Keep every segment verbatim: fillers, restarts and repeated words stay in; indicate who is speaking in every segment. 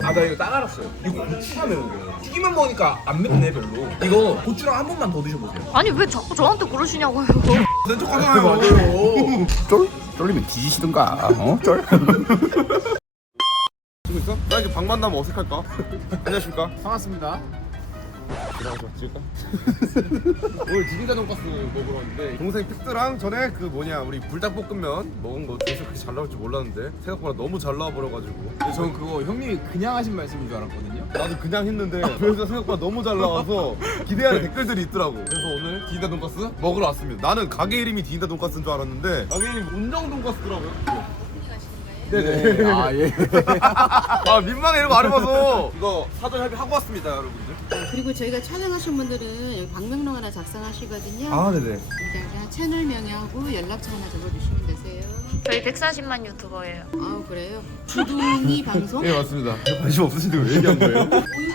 Speaker 1: 아 나 이거 딱 알았어요. 이거 고추가 매워요. 튀기만 먹으니까 안 맵네 별로. 이거 고추랑 한 번만 더 드셔보세요.
Speaker 2: 아니 왜 자꾸 저한테 그러시냐고요.
Speaker 1: 센 척하잖아요. 맞아요.
Speaker 3: 쫄? 쫄리면 뒤지시든가. 어? 쫄?
Speaker 4: 지금 있어? 나 이렇게 방 만나면 어색할까? 안녕하십니까?
Speaker 1: 반갑습니다.
Speaker 4: 들어가서 찍을까? 오늘 디딘다 돈가스 먹으러 왔는데 동생 픽스랑 전에 그 뭐냐 우리 불닭볶음면 먹은 거 그래서 그렇게 잘 나올 줄 몰랐는데 생각보다 너무 잘 나와버려가지고
Speaker 1: 근데 저는 그거 형님이 그냥 하신 말씀인 줄 알았거든요.
Speaker 4: 나도 그냥 했는데 그래서 생각보다 너무 잘 나와서 기대하는 댓글들이 있더라고. 그래서 오늘 디딘다 돈가스 먹으러 왔습니다. 나는 가게 이름이 디딘다 돈가스인 줄 알았는데 가게 이름이 운정 돈가스더라고요. 네네.
Speaker 1: 아 예.
Speaker 4: 아 민망해 이런 거 안 해봐서 이거 사전 협의하고 왔습니다 여러분들.
Speaker 5: 그리고 저희가 촬영하신 분들은 여기 방명록 하나 작성하시거든요.
Speaker 4: 아 네네.
Speaker 5: 여기다가 채널명하고 연락처 하나 적어주시면 되세요.
Speaker 2: 저희 백사십만 유튜버예요.
Speaker 5: 아 그래요? 주둥이 방송?
Speaker 4: 네 맞습니다. 관심 없으신데 왜 얘기한 거예요?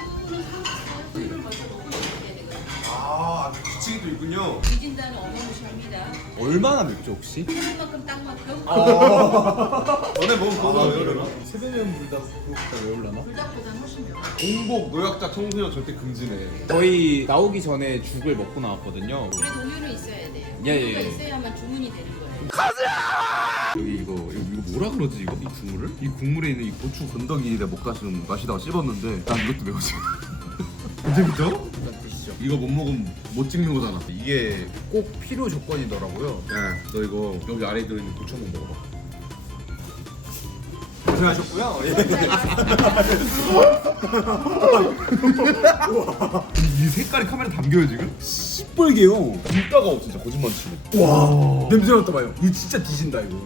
Speaker 4: 아 규칙이 또 있군요.
Speaker 5: 뒤진다는 어마무시합니다.
Speaker 1: 얼마나 맵죠 혹시?
Speaker 5: 그만큼 땅만큼
Speaker 4: 전에 먹은 거보다 왜 그러나?
Speaker 1: 세배면 불닭 그거보다 왜 올라나?
Speaker 5: 불닭보다 훨씬 매워.
Speaker 4: 공복 노약자 청소년 절대 금지네.
Speaker 1: 저희 나오기 전에 죽을 먹고 나왔거든요.
Speaker 5: 그래도 우유는 있어야 돼요.
Speaker 1: 예, 예,
Speaker 5: 우유가
Speaker 1: 예.
Speaker 5: 있어야만 주문이 되는 거예요.
Speaker 4: 여기 이거 이거, 이거 뭐라 그러지 이거? 이 국물을? 이 국물에 있는 이 고추 건더기 내 먹다 지금 마시다가 씹었는데 난 이것도 매워지. 이제부터?
Speaker 1: 일단 드시죠.
Speaker 4: 이거 못 먹으면 못 찍는 거잖아. 이게
Speaker 1: 꼭 필요 조건이더라고요.
Speaker 4: 야너 이거 여기 아래에 들어있는 고추 한번 먹어봐.
Speaker 1: 고생하셨고요. 예.
Speaker 4: 이 색깔이 카메라 담겨요 지금?
Speaker 1: 시뻘게요.
Speaker 4: 진짜가 진짜 거짓말 치고.
Speaker 1: 와 냄새 맡다 봐요. 이거 진짜 뒤진다 이거.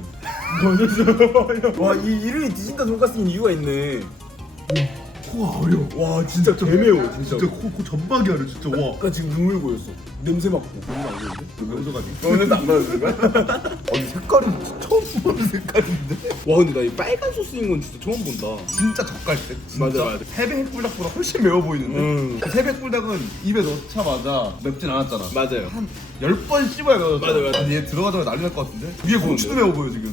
Speaker 1: 와이 이름이 뒤진다 돈가스인 이유가 있네.
Speaker 4: 코가 어려.
Speaker 1: 와 진짜 개매워 진짜.
Speaker 4: 진짜 코, 코 전박이 어려 진짜 와.
Speaker 1: 아까 지금 눈물 고였어. 냄새 맡고. 눈물 안 고였는데?
Speaker 4: 명소가지.
Speaker 1: 오늘도 안 받았는 거야?
Speaker 4: 아니 색깔이 처음 보는 색깔인데?
Speaker 1: 와 근데 나 이 빨간 소스인 건 진짜 처음 본다.
Speaker 4: 진짜 젓갈색. 진짜.
Speaker 1: 맞아, 맞아.
Speaker 4: 세배 꿀닭보다 훨씬 매워 보이는데?
Speaker 1: 음.
Speaker 4: 세배 꿀닭은 입에 넣자마자 맵진 않았잖아.
Speaker 1: 맞아요.
Speaker 4: 한 열 번 씹어야 매워.
Speaker 1: 맞아, 맞아.
Speaker 4: 아니 얘 들어가자마자 난리 날 것 같은데? 위에 고추도 매워 보여 지금.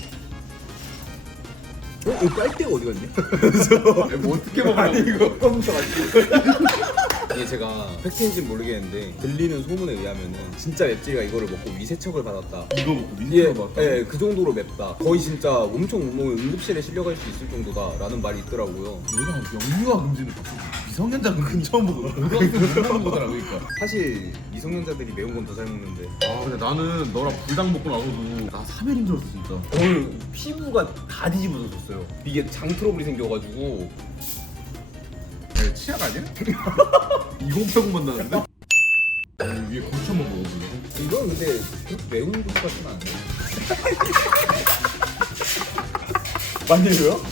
Speaker 1: 어? 이거 빨대가 어디 갔냐?
Speaker 4: 아니, 뭐 어떻게 먹어?
Speaker 1: 아니 이거 껌쳐가지고. 이게 제가 팩트인지는 모르겠는데 들리는 소문에 의하면은 진짜 맵찔이가 이거를 먹고 위세척을 받았다.
Speaker 4: 이거 먹고
Speaker 1: 예,
Speaker 4: 미스터 막.
Speaker 1: 예, 그 정도로 맵다. 거의 진짜 엄청 못 먹으면 응급실에 실려갈 수 있을 정도다라는 말이 있더라고요.
Speaker 4: 내가 영유아 금지는 봤어. 미성년자 금지는 처음 보고 고등학생 못 먹는 거잖아 그러니까.
Speaker 1: 사실 미성년자들이 매운 건 더 잘 먹는데
Speaker 4: 아 근데 나는 너랑 불닭 먹고 나서도 나 삼 일인 줄 알았어 진짜.
Speaker 1: 오늘 피부가 다 뒤집어졌어요. 이게 장 트러블이 생겨가지고
Speaker 4: 야, 치약 아니야? 이공팔공만 나는데? 아니, 위에 고추 한번 먹어볼래?
Speaker 1: 이건 근데 그렇게 매운 것 같진 않아요. 많이 매워요?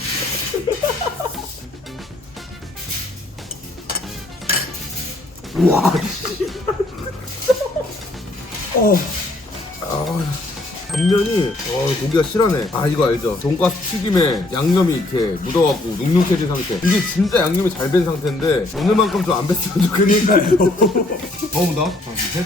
Speaker 1: 와, 씨. 어.
Speaker 4: 아, 단면이 어, 고기가 실하네. 아 이거 알죠? 돈가스 튀김에 양념이 이렇게 묻어갖고 눅눅해진 상태. 이게 진짜 양념이 잘 밴 상태인데 오늘만큼 좀 안 뱄으면 좋겠니까요. 먹어본다. 하나 둘 셋.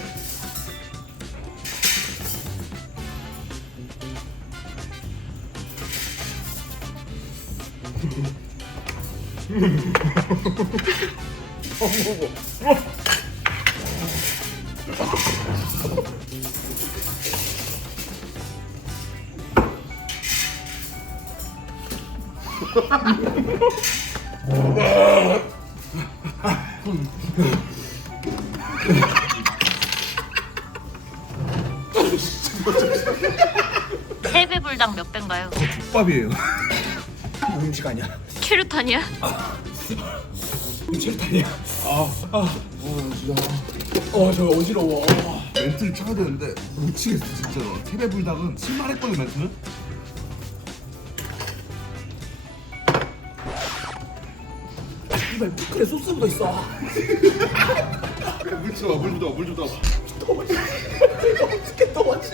Speaker 2: 세배 불닭 몇 배인가요?
Speaker 4: 국밥이에요.
Speaker 1: 음식 아니야.
Speaker 2: 캐르탄이야?
Speaker 1: 음식탄이야. 아, 아, 어, 진짜. 어, 저 어지러워. 아.
Speaker 4: 멘트를 쳐야 되는데 못 치겠어 진짜로. 세배 불닭은 칠만했거든 멘트는.
Speaker 1: 이발 피클에 소스 묻어 있어.
Speaker 4: 물 줘봐 물 묻어 물 묻어.
Speaker 1: 어떻게 떠왔지?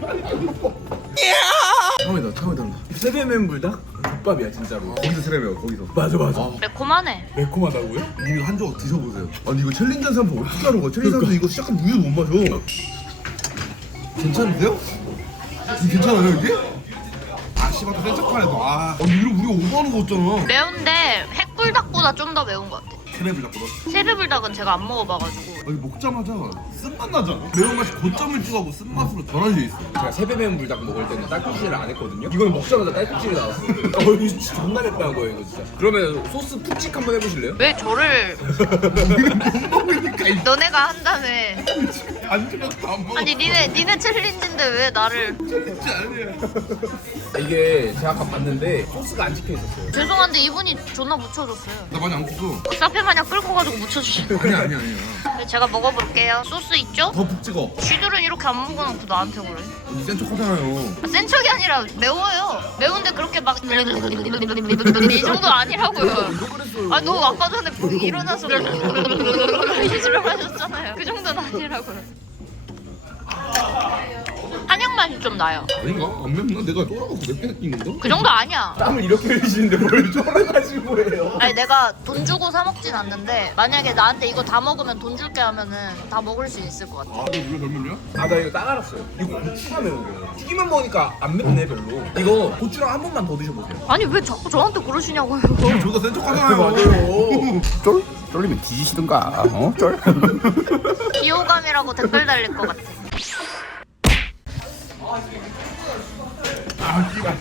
Speaker 1: 처음이다, 처음이다. 세배면 불닭? 국밥이야 진짜로.
Speaker 4: 거기서 세배 매워 거기서.
Speaker 1: 맞아, 맞아.
Speaker 2: 매콤하네.
Speaker 1: 매콤하다고요?
Speaker 4: 이거 한 조각 드셔보세요. 아니 이거 챌린저 사람 어떻게 하는 거야? 챌린저 사람들 이거 시작하면 우유 못 마셔. 괜찮으세요? 이거 괜찮아요 이게? 아 씨발 센 척하네 너. 아 아니 이거 우리가 오버하는 거였잖아.
Speaker 2: 매운데 햇 세배불닭보다 좀 더 매운 것 같아.
Speaker 4: 세배불닭보다.
Speaker 2: 세배불닭은 제가 안 먹어봐가지고.
Speaker 4: 아니 먹자마자 쓴맛 나잖아. 매운맛이 고점을 찍어하고 쓴맛으로 덜어져 있어.
Speaker 1: 제가 세배면 불닭 먹을 때는 딸꾹질을 안 했거든요. 이건 먹자마자 딸꾹질이 나왔어. 어, 이거 진짜 존나 맵다는 거예요, 이거 진짜. 그러면 소스 푹찍 한번 해보실래요?
Speaker 2: 왜 저를 너네가 한다며.
Speaker 4: 안주가 다안 먹어.
Speaker 2: 아니 니네 니네 챌린지인데 왜 나를.
Speaker 4: 진짜 아니야.
Speaker 1: 이게 제가 아까 봤는데 소스가 안 찍혀 있었어요.
Speaker 2: 죄송한데 이분이 존나 묻혀줬어요.
Speaker 4: 나 많이 안 컸어.
Speaker 2: 사페 마냥 끌고 가지고 묻혀주시는.
Speaker 4: 아니야 아니야 아니야.
Speaker 2: 제가 먹어볼게요. 소스 있죠?
Speaker 4: 더 푹 찍어.
Speaker 2: 쥐들은 이렇게 안 먹어놓고 나한테 그래.
Speaker 4: 이 센 척하잖아요.
Speaker 2: 아, 센 척이 아니라 매워요. 매운데 그렇게 막 이 정도 아니라고요. 아 너 아까 전에 일어나서 이지를 하셨잖아요. 그 정도는 아니라고요. 한약 맛이 좀 나요.
Speaker 4: 아닌가? 안 맵나? 내가 쫄아갖고 맵게 느낀 건가?
Speaker 2: 그 정도 아니야.
Speaker 1: 땀을 이렇게 흘리시는데 뭘 쫄아가지고 해요?
Speaker 2: 아니 내가 돈 주고 사 먹진 않는데 만약에 나한테 이거 다 먹으면 돈 줄게 하면은 다 먹을 수 있을 것 같아.
Speaker 4: 아, 너 물에 덜 맵냐?
Speaker 1: 아, 나 이거 딱 알았어요. 이거 고추가 매운 거예요. 튀기만 먹으니까 안 맵네, 별로. 이거 고추랑 한 번만 더 드셔보세요.
Speaker 2: 아니 왜 자꾸 저한테 그러시냐고요.
Speaker 4: 저도 센 척하잖아요.
Speaker 3: 쫄? 쫄리면 뒤지시던가. 어? 쫄?
Speaker 2: 비호감이라고 댓글 달릴 것 같아.
Speaker 4: 아, 씨발.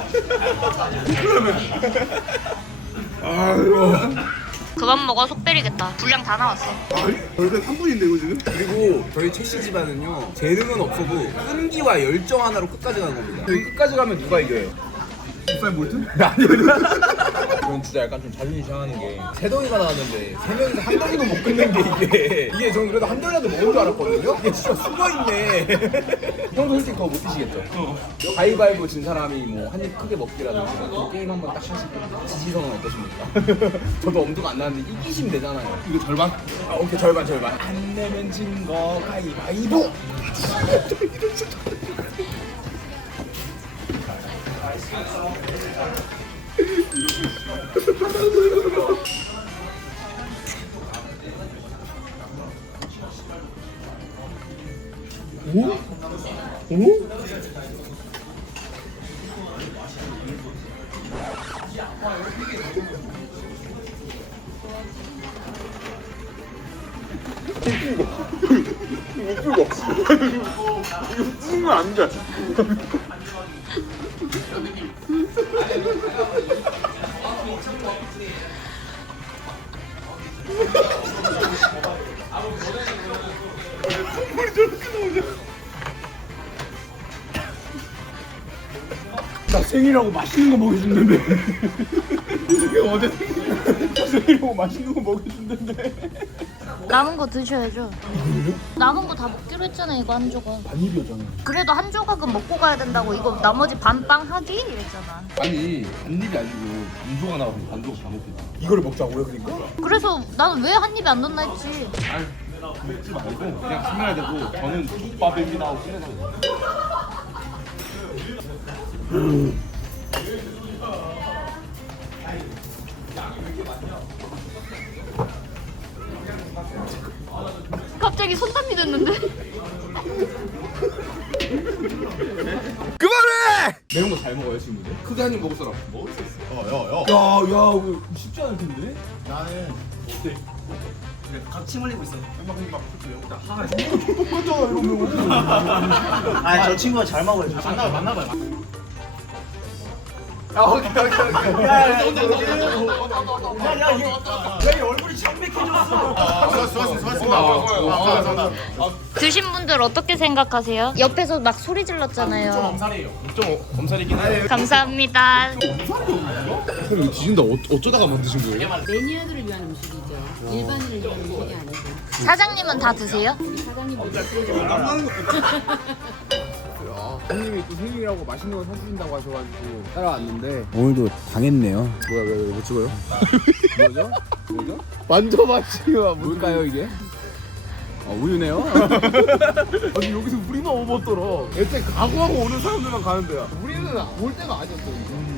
Speaker 4: 아이고.
Speaker 2: 그만 먹어 속 베리겠다. 분량 다 나왔어.
Speaker 4: 아니? 벌써 삼 분인데 이거 지금?
Speaker 1: 그리고 저희 최씨 집안은요, 재능은 없어도 끈기와 열정 하나로 끝까지 가는 겁니다. 저희 끝까지 가면 누가 이겨요?
Speaker 4: 쌀 몰트?
Speaker 1: 이건 진짜 약간 좀 자존심 상하는 게 세 덩이가 나왔는데 세 명이서 한 덩이도 못 끊는 게 이게 이게 저는 그래도 한 덩이라도 먹은 줄 알았거든요? 이게 진짜 숨어있네. 형도 솔직히 더 못 드시겠죠? 어. 가위바위보 진 사람이 뭐 한 입 크게 먹기라든지 뭐 게임 한번 딱 하시고 지지선은 어떠십니까? 저도 엄두가 안 나는데 이기시면 되잖아요.
Speaker 4: 이거 절반?
Speaker 1: 아 오케이 절반 절반. 안 내면 진 거 가위바위보.
Speaker 4: 오? 오?
Speaker 3: 나 생일하고 맛있는 거 먹여준다며. 이게 어제 생일하고 맛있는 거 먹여준다며.
Speaker 2: 남은 거 드셔야죠. 남은 거 다 먹기로 했잖아 이거 한 조각.
Speaker 3: 반입이었잖아.
Speaker 2: 그래도 한 조각은 먹고 가야 된다고 이거 나머지 반빵 하기 이랬잖아.
Speaker 4: 아니, 반입이 아니고 반조가 나와서 반조가 다 먹겠다.
Speaker 1: 이거를 먹자고요 그러니까?
Speaker 2: 그래서 나는 왜 한 입에 안 넣나 했지.
Speaker 4: 아니, 먹지 말고 그냥 카메라 대고 저는 족밥입니다 하고 끝내자.
Speaker 2: 갑자기 손담비 됐는데?
Speaker 1: 그만해! 매운 거 잘 먹어요 친구들? 크게 한 입 먹을 사람 먹을 수 있어.
Speaker 4: 어, 야, 야.
Speaker 1: 야야 이거 쉽지 않을 텐데?
Speaker 6: 나는 어때? 그래 같이 흘리고 있어.
Speaker 1: 똑같잖아 이러면.
Speaker 6: 아저 친구가 잘 먹어요. 만나봐 만나봐.
Speaker 1: 야 오케이 오케이 오케이.
Speaker 6: 야야얘 얼굴이 창백해졌어.
Speaker 4: 좋았어, 좋았습니다.
Speaker 2: 드신 분들 어떻게 생각하세요? 옆에서 막 소리 질렀잖아요.
Speaker 6: 엄살이에요. 좀 엄살이긴 해.
Speaker 2: 감사합니다.
Speaker 4: 그럼 이거 뒤진다. 어, 어쩌다가 만드신 거예요?
Speaker 5: 매니아들을 위한 음식이죠. 일반인을 위한 음식이 아니고.
Speaker 2: 사장님은 다 드세요?
Speaker 5: 우리 사장님 모두
Speaker 1: 형님이 또 생일이라고 맛있는 거 사주신다고 하셔가지고 따라왔는데 오늘도 당했네요. 뭐야 왜 왜 못 찍어요? 뭐죠? 뭐죠? 만져봤지요. 뭘까요 이게? 어 우유네요. 아니 여기서 우리만 오버더러. 애초에 각오하고 오는 사람들만 가는 데야. 우리는 올 때가 아니었어.